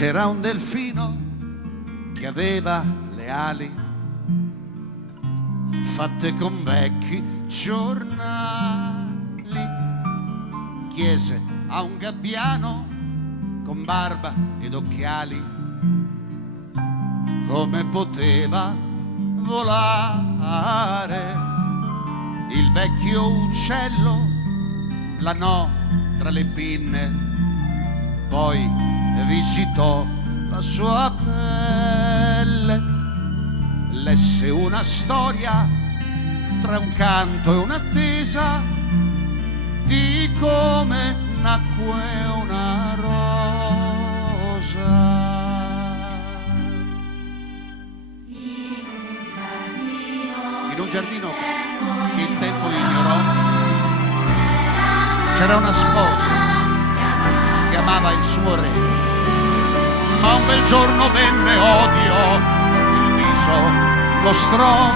C'era un delfino che aveva le ali fatte con vecchi giornali. Chiese a un gabbiano con barba ed occhiali come poteva volare. Il vecchio uccello planò tra le pinne, poi visitò la sua pelle, lesse una storia tra un canto e un'attesa di come nacque una rosa. In un giardino che il tempo ignorò c'era una sposa che amava il suo re, ma un bel giorno venne odio, il viso mostrò,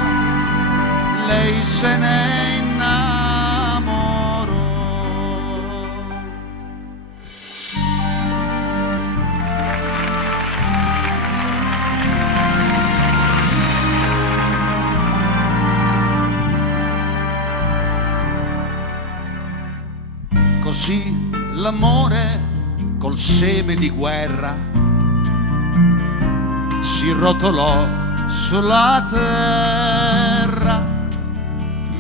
lei se ne innamorò. Così l'amore col seme di guerra si rotolò sulla terra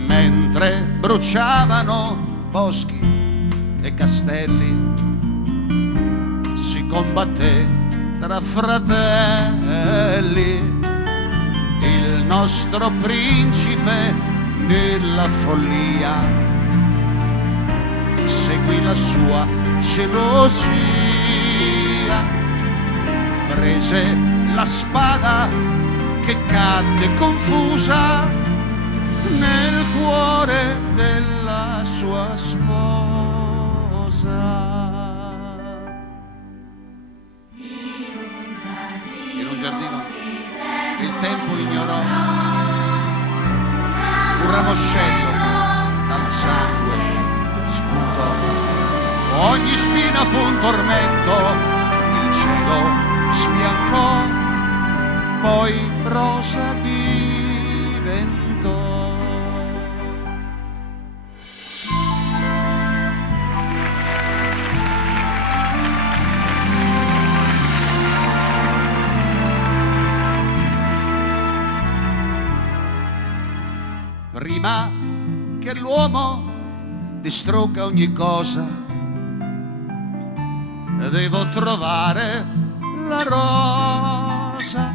mentre bruciavano boschi e castelli. Si combatté tra fratelli. Il nostro principe nella follia seguì la sua gelosia, prese la spada che cadde confusa nel cuore della sua sposa. In un giardino che il tempo ignorò, un ramoscello dal sangue spuntò. Ogni spina fu un tormento, il cielo sbiancò, poi rosa diventò. Prima che l'uomo distrugga ogni cosa, devo trovare la rosa,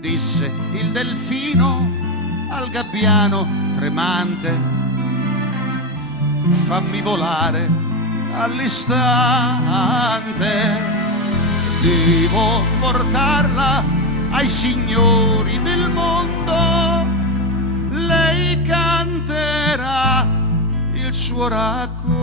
disse il delfino al gabbiano tremante. Fammi volare all'istante, devo portarla ai signori del mondo. Lei canterà il suo racconto.